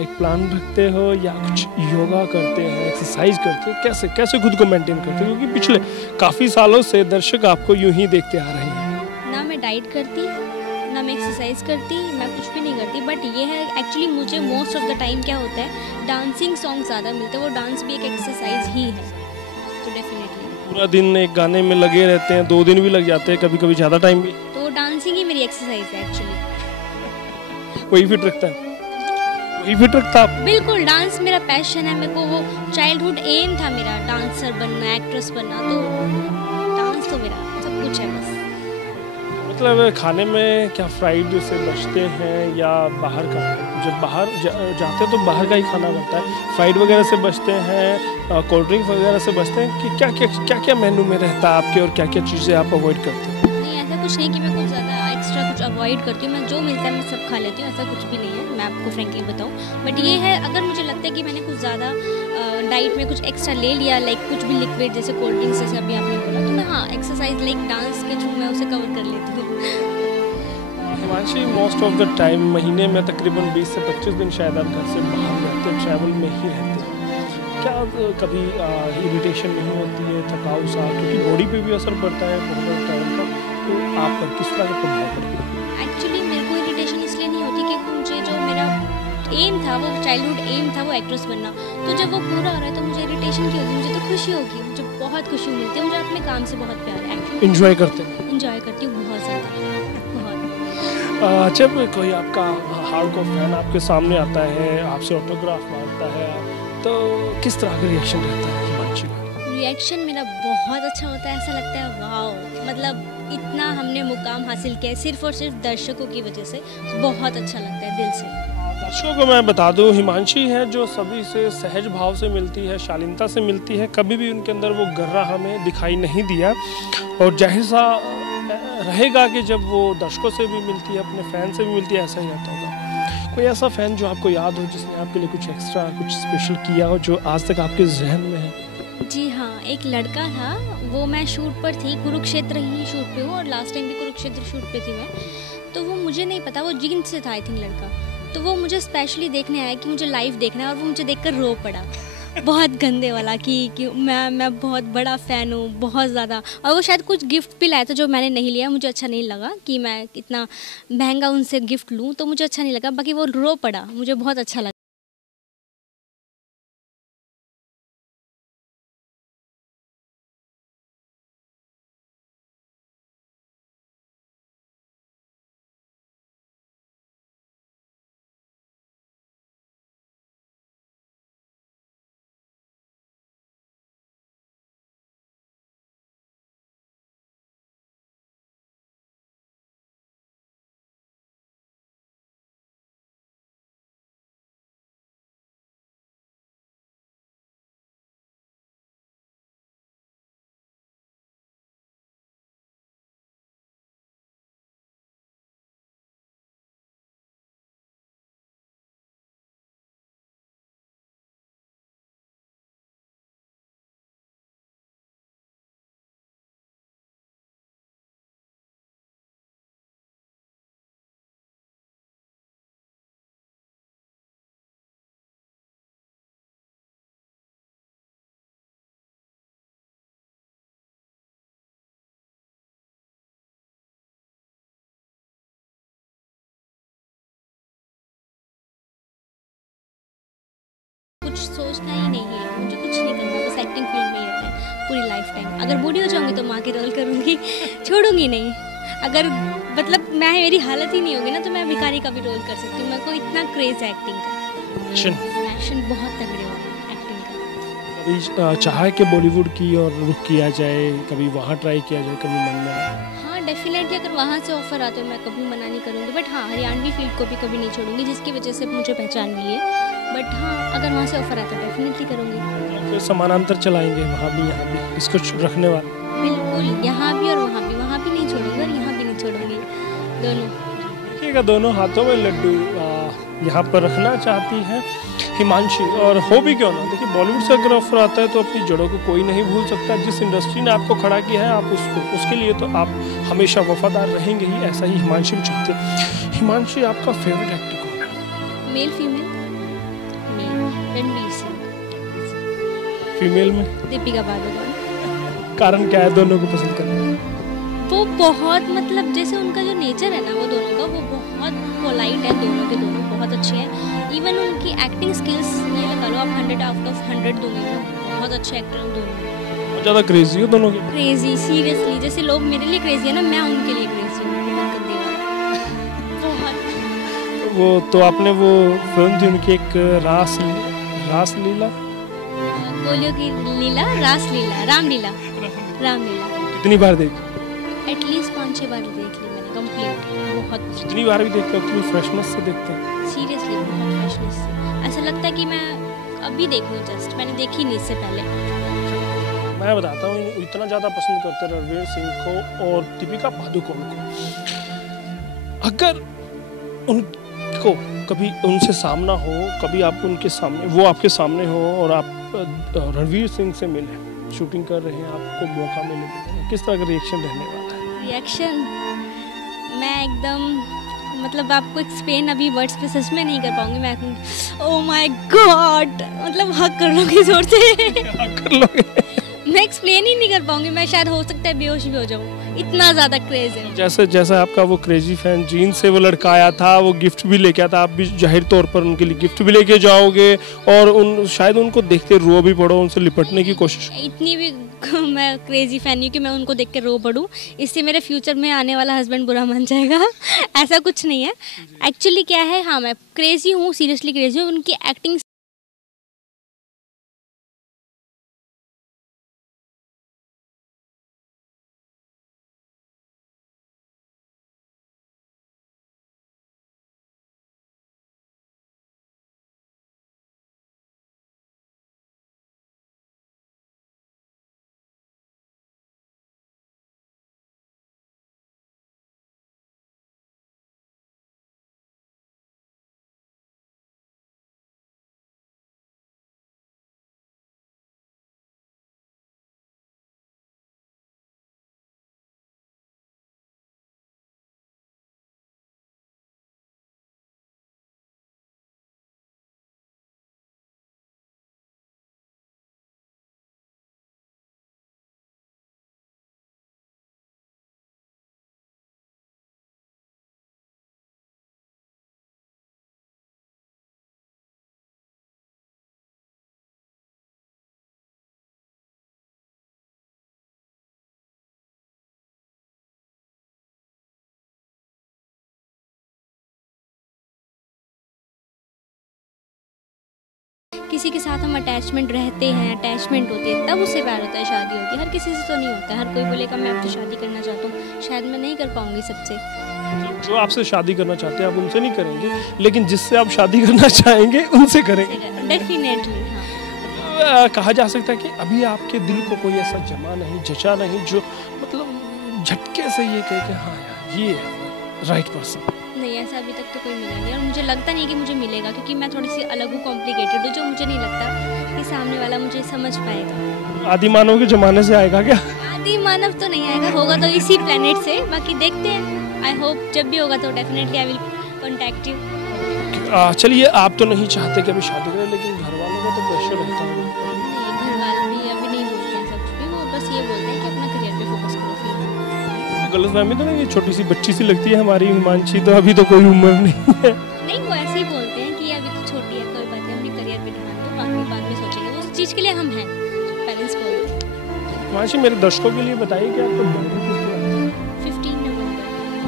Diet plan रखते हो या कुछ योगा करते हैं, एक्सरसाइज करते हो? कैसे कैसे खुद को मेंटेन करते हो, क्योंकि पिछले काफ़ी सालों से दर्शक आपको यूं ही देखते आ रहे हैं? ना मैं डाइट करती, ना मैं एक्सरसाइज करती, मैं कुछ भी नहीं करती। बट ये है एक्चुअली मुझे मोस्ट ऑफ द टाइम क्या होता है, डांसिंग सॉन्ग ज़्यादा मिलते हैं। वो डांस भी एक एक्सरसाइज ही है, तो डेफिनेटली पूरा दिन एक गाने में लगे रहते हैं, 2 दिन भी लग जाते हैं, कभी कभी ज़्यादा टाइम भी। तो डांसिंग ही मेरी एक्सरसाइज है एक्चुअली। वही फिट रखता है, वही फिट रखता है। बिल्कुल, डांस मेरा पैशन है। मेरे को वो चाइल्डहुड एम था मेरा, डांसर बनना, एक्ट्रेस बनना। तो डांस तो मेरा सब कुछ है बस। मतलब खाने में क्या फ्राइड से बचते हैं या बाहर का? जब बाहर जाते हैं तो बाहर का ही खाना बनता है। फ्राइड वगैरह से बचते हैं, कोल्ड ड्रिंक वगैरह से बचते हैं कि क्या क्या मेन्यू में रहता है आपके और क्या क्या चीज़ें आप अवॉइड करते हैं? नहीं, ऐसा कुछ नहीं कि मैं कुछ ज़्यादा एक्स्ट्रा कुछ अवॉइड करती हूँ। मैं जो मिलता है मैं सब खा लेती हूँ, ऐसा कुछ भी नहीं है, मैं आपको फ्रेंकली बताऊँ। बट ये है, अगर मुझे लगता है कि मैंने कुछ ज़्यादा डाइट में कुछ एक्स्ट्रा ले लिया, लाइक कुछ भी लिक्विड जैसे कोल्ड ड्रिंक्स जैसे अभी आपने बोला, तो मैं हाँ एक्सरसाइज लाइक डांस के थ्रू मैं उसे कवर कर लेती हूँ। Himanshi, most of the time महीने में तकरीबन 20 से 25 दिन शायद आप घर से बाहर रहते हैं, ट्रैवल में ही रहते हैं। क्या कभी इरिटेशन नहीं होती है, थकाऊ सा? क्योंकि बॉडी पे भी असर पड़ता है बहुत ज़्यादा ट्रैवल का, तो आप पर किस तरह का प्रभाव पड़ता है? एक्चुअली मेरे को इरिटेशन इसलिए नहीं होती क्योंकि मुझे जो मेरा एम था, वो चाइल्डहुड एम था, वो एक्ट्रेस बनना। तो जब वो पूरा हो रहा है तो मुझे इरिटेशन क्यों होगी? मुझे तो खुशी होगी, मुझे बहुत खुशी मिलती है। मुझे अपने काम से बहुत प्यार है एक्चुअली। इंजॉय करते हैं? इंजॉय करती हूँ बहुत ज़्यादा, बहुत। जब कोई आपका हार्डकोर फैन आपके सामने आता है, आपसे ऑटोग्राफ मांगता है, तो किस तरह का रिएक्शन रहता है हिमांशी का? रिएक्शन मेरा बहुत अच्छा होता है। ऐसा लगता है वाओ, मतलब इतना हमने मुकाम हासिल किया है सिर्फ और सिर्फ दर्शकों की वजह से। बहुत अच्छा लगता है दिल से। दर्शकों को मैं बता दूं, हिमांशी है जो सभी से सहज भाव से मिलती है, शालीनता से मिलती है। कभी भी उनके अंदर वो गर्रा हमें दिखाई नहीं दिया, और जाहिर सा रहेगा कि जब वो दर्शकों से भी मिलती है, अपने फ़ैन से भी मिलती है, ऐसा ही आता होगा। कोई ऐसा फ़ैन जो आपको याद हो, जिसने आपके लिए कुछ एक्स्ट्रा, कुछ स्पेशल किया हो, जो आज तक आपके जहन में है? जी हाँ, एक लड़का था, वो मैं शूट पर थी, कुरुक्षेत्र ही शूट पे हूँ, और लास्ट टाइम भी कुरुक्षेत्र शूट पे थी मैं। तो वो मुझे नहीं पता, वो जींद से था आई थिंक लड़का। तो वो मुझे स्पेशली देखने आया कि मुझे लाइव देखना है, और वो मुझे देखकर रो पड़ा बहुत गंदे वाला कि मैं बहुत बड़ा फ़ैन हूँ, बहुत ज़्यादा। और वो शायद कुछ गिफ्ट भी लाया था जो मैंने नहीं लिया। मुझे अच्छा नहीं लगा कि मैं इतना महंगा उनसे गिफ्ट लूँ, तो मुझे अच्छा नहीं लगा। बाकी वो रो पड़ा, मुझे बहुत अच्छा लगा। कुछ सोचना ही नहीं है, मुझे कुछ नहीं करना, बस एक्टिंग फील्ड में ही रहना है पूरी लाइफ टाइम। अगर बूढ़ी हो जाऊंगी तो माँ की रोल करूंगी, छोड़ूंगी नहीं। अगर मतलब मेरी हालत ही नहीं होगी ना, तो मैं भिखारी का भी रोल कर सकती हूँ। मेरे को इतना क्रेज है एक्टिंग का, पैशन बहुत तगड़े वाला है एक्टिंग का। कभी चाहा है कि बॉलीवुड की और रुख किया जाए, कभी वहाँ ट्राई किया जाए, कभी मन में आया? हाँ डेफिनेटली, अगर वहाँ से ऑफर आता है मैं कभी मना नहीं करूँगी। बट हाँ, हरियाणवी फील्ड को भी कभी नहीं छोड़ूंगी, जिसकी वजह से मुझे पहचान मिली है। बट हाँ, अगर वहाँ से ऑफर आता है डेफिनेटली करूँगी। फिर समानांतर चलाएंगे, वहाँ भी यहाँ भी, इसको रखने वाले? बिल्कुल, यहाँ भी और वहाँ भी नहीं छोड़ूंगी, और यहाँ भी नहीं छोड़ूंगी, दोनों। देखिएगा, दोनों हाथों में लड्डू यहाँ पर रखना चाहती हैं हिमांशी, और हो भी क्यों ना। देखिए, बॉलीवुड से अगर ऑफर आता है तो अपनी जड़ों को कोई नहीं भूल सकता। जिस इंडस्ट्री ने आपको खड़ा किया है, आप उसके लिए तो आप हमेशा वफादार रहेंगे ही। ऐसा ही हिमांशी भी चाहते हैं। हिमांशी, आपका फेवरेट एक्टर कौन है? मेल फीमेल फीमेल में दीपिका पादुकोण। कारण क्या है दोनों को पसंद करने का? वो बहुत मतलब जैसे उनका जो नेचर है ना वो दोनों का, वो बहुत पोलाइट है, दोनों के दोनों बहुत अच्छे हैं। इवन उनकी एक्टिंग स्किल्स ये लगा लो आप 100 आउट ऑफ 100 दूंगी मैं, बहुत अच्छे एक्टर हैं दोनों। बहुत ज़्यादा क्रेजी हो दोनों की। क्रेजी सीरियसली, जैसे लोग मेरे लिए क्रेजी है ना, मैं उनके लिए क्रेजी हूँ, बहुत गंदी बात। बहुत। वो तो आपने वो फिल्म थी उनकी एक रासलीला, गोलियों की लीला, रासलीला, रामलीला, रामलीला कितनी बार देखी? एटलीस्ट 5-6 बार देख ली मैंने कंप्लीट। बहुत जितनी बार भी देखते हो उतनी फ्रेशनेस से देखते हैं। सीरियसली बहुत फ्रेशनेस से, ऐसा लगता है कि मैं अभी देखूँ, जस्ट मैंने देखी नहीं इससे पहले। मैं बताता हूँ इतना ज़्यादा पसंद करते हैं रणवीर सिंह को और दीपिका पादुकोण को। अगर उनको कभी उनसे सामना हो, कभी आप उनके सामने, वो आपके सामने हो और आप रणवीर सिंह से मिले, शूटिंग कर रहे हैं, आपको मौका मिले, किस तरह का रिएक्शन रहने वाला है? रिएक्शन मैं एकदम मतलब आपको एक्सप्लेन अभी वर्ड्स पे सच में नहीं कर पाऊंगी। मैं ओह माय गॉड, मतलब हक कर लोगे जोर से। हक कर लोगे। मैं एक्सप्लेन ही नहीं कर पाऊंगी, मैं शायद हो सकता है बेहोश भी हो जाऊँ, इतना ज़्यादा क्रेज है। जैसे आपका वो क्रेजी फैन जीन से वो लड़का आया था, वो गिफ्ट भी लेके आया था, आप भी जाहिर तौर पर उनके लिए गिफ्ट भी लेके जाओगे और शायद उनको देखते रो भी पड़ो, उनसे लिपटने की कोशिश। इतनी भी मैं क्रेजी फैन नहीं कि मैं उनको देख के रो पड़ूँ, इससे मेरे फ्यूचर में आने वाला हस्बैंड बुरा मान जाएगा। ऐसा कुछ नहीं है। एक्चुअली क्या है, हाँ मैं क्रेजी हूँ, सीरियसली क्रेजी हूँ। उनकी एक्टिंग किसी के साथ हम अटैचमेंट रहते हैं, अटैचमेंट होती है, तब उससे प्यार होता है, शादी होती है। हर किसी से तो नहीं होता है। हर कोई बोलेगा मैं आपसे शादी करना चाहता हूँ, शायद मैं नहीं कर पाऊंगी सबसे। जो आपसे शादी करना चाहते हैं आप उनसे नहीं करेंगे, लेकिन जिससे आप शादी करना चाहेंगे उनसे करेंगे। डेफिनेटली हाँ। कहा जा सकता है कि अभी आपके दिल को कोई ऐसा जमा नहीं, जचा नहीं जो मतलब झटके से ये कहे कि हाँ यार ये राइट पर्सन। नहीं, ऐसा अभी तक तो कोई मिला नहीं और मुझे लगता नहीं कि मुझे मिलेगा, क्योंकि मैं थोड़ी सी अलग हूँ, कॉम्प्लिकेटेड हूँ, जो मुझे नहीं लगता कि सामने वाला मुझे समझ पाएगा। आदि मानव के जमाने से आएगा क्या? आदि मानव तो नहीं आएगा, होगा तो इसी प्लेनेट से, बाकी देखते हैं। आई होप जब भी होगा तो definitely I will contact you. चलिए, आप तो नहीं चाहते कि अभी शादी करें, लेकिन घर वालों का तो प्रेशर रहता है। नहीं, घर वाले भी अभी नहीं बोलते हैं सब भी, वो बस ये बोलते हैं कि अपना करियर पे फोकस करो। फिर गलतफहमी तो नहीं, ये छोटी सी बच्ची सी लगती है हमारी हिमांशी, तो अभी तो कोई उम्र नहीं है। नहीं, वो ऐसे ही बोलते हैं कि अभी तो छोटी है, कोई बात नहीं, अपने करियर पे ध्यान दो, बाकी बाद में सोचेंगे। उस चीज़ के लिए हम हैं, पेरेंट्स बोलते हैं। हिमांशी, मेरे दर्शकों के लिए बताइए कि आपका बर्थडे किस दिन?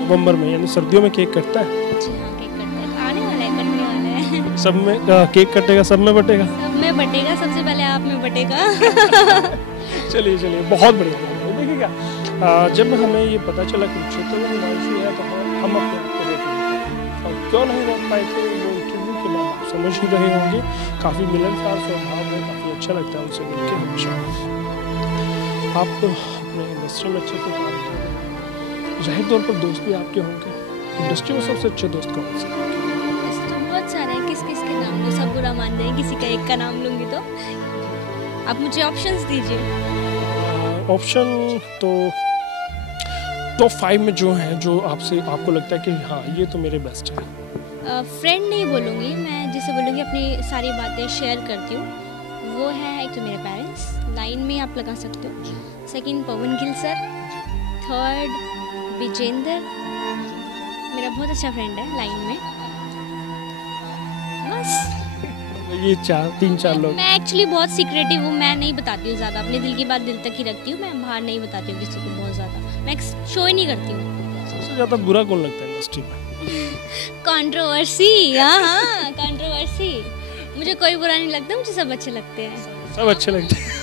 15 नवंबर में, यानी सर्दियों में केक कटता है? जी हाँ, केक कटता है, आने वाला है, कटने वाला है। सब में केक कटेगा, सब में बटेगा? सब में बटेगा, सबसे पहले आप में बटेगा। चलिए, बहुत बढ़िया। देखिए क्या, जब हमें ये पता चला कि क्षेत्र में हिमांशी है, तो हम अपने आप को रोक, और क्यों नहीं रोक पाए थे, वो इंटरव्यू के बाद आप समझ ही रहे होंगे। काफ़ी मिलनसार स्वभाव है, काफ़ी अच्छा लगता है उनसे मिलकर हमेशा। आप अपने इंडस्ट्री में अच्छे से काम कर रहे हैं, जाहिर तौर पर दोस्त भी आपके होंगे। इंडस्ट्री में सबसे अच्छे दोस्त कौन से? तो बहुत सारे हैं, किस किस के नाम लो, सब बुरा मान जाएंगे, किसी का एक का नाम लूँगी तो। आप मुझे ऑप्शंस दीजिए। ऑप्शन तो टॉप 5 में जो हैं, जो आपको लगता है कि हाँ ये तो मेरे बेस्ट है। फ्रेंड नहीं बोलूँगी मैं, जिसे बोलूँगी अपनी सारी बातें शेयर करती हूँ, वो है एक तो मेरे पेरेंट्स, लाइन में आप लगा सकते हो। सेकंड पवन गिल सर, थर्ड विजेंद्र, मेरा बहुत अच्छा फ्रेंड है लाइन में। बस ये 3-4 लोग। मैं एक्चुअली बहुत सीक्रेटिव हूँ, मैं नहीं बताती हूँ ज़्यादा, अपने दिल की बात दिल तक ही रखती हूँ, मैं बाहर नहीं बताती हूँ किसी को बहुत ज़्यादा, मैं शो ही नहीं करती हूँ। सबसे ज़्यादा बुरा कौन लगता है इंडस्ट्री में? कंट्रोवर्सी, हाँ कंट्रोवर्सी। मुझे कोई बुरा नहीं लगता, मुझे सब अच्छे लगते हैं। सब अच्छे लगते हैं।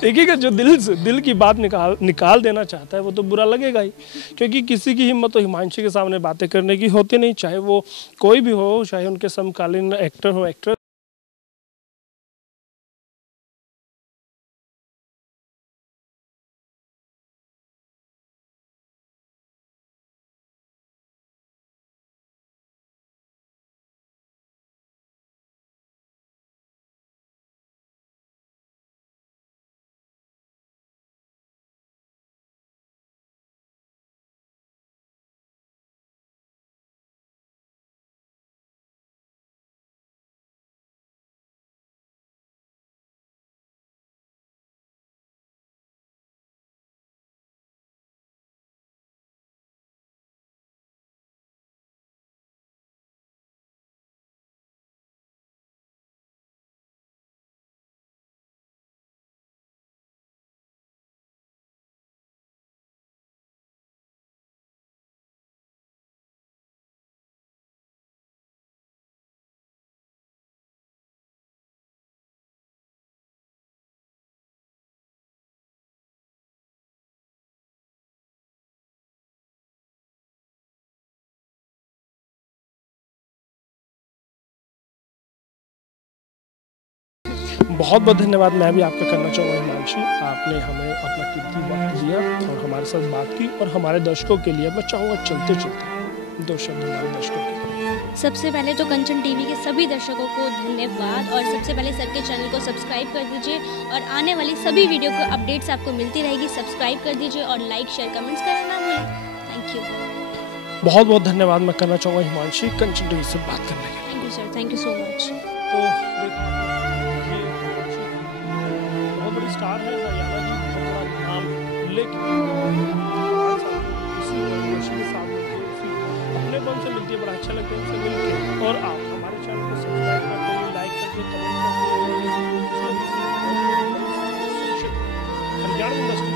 देखिएगा, जो दिल की बात निकाल देना चाहता है वो तो बुरा लगेगा ही, क्योंकि किसी की हिम्मत तो हिमांशी के सामने बातें करने की होती नहीं, चाहे वो कोई भी हो, चाहे उनके समकालीन एक्टर हो, एक्ट्रेस। बहुत बहुत धन्यवाद मैं भी आपका करना चाहूँगा हिमांशी, आपने हमें अपना कीमती वक्त दिया और हमारे साथ बात की, और हमारे दर्शकों के लिए मैं चाहूँगा चलते चलते 2 शब्द हमारे दर्शकों के लिए। सबसे पहले तो कंचन टीवी के सभी दर्शकों को धन्यवाद, और सबसे पहले सर के चैनल को सब्सक्राइब कर दीजिए, और आने वाली सभी वीडियो को अपडेट्स आपको मिलती रहेगी। सब्सक्राइब कर दीजिए और लाइक शेयर कमेंट्स करना ना भूलें। Thank you. बहुत बहुत धन्यवाद मैं करना चाहूँगा हिमांशी, कंचन टीवी से बात करने के लिए। Thank you sir, thank you so much. तो बहुत बड़ी स्टार है हरियाणा की, बहुत बड़ा नाम, लेकिन अपनेपन से मिलती है, बड़ा अच्छा लगता है उनसे मिलकर। और आप हमारे चैनल को सब्सक्राइब करते हैं, लाइक करते हैं, कमेंट करते हैं, हरियाणा इंडस्ट्री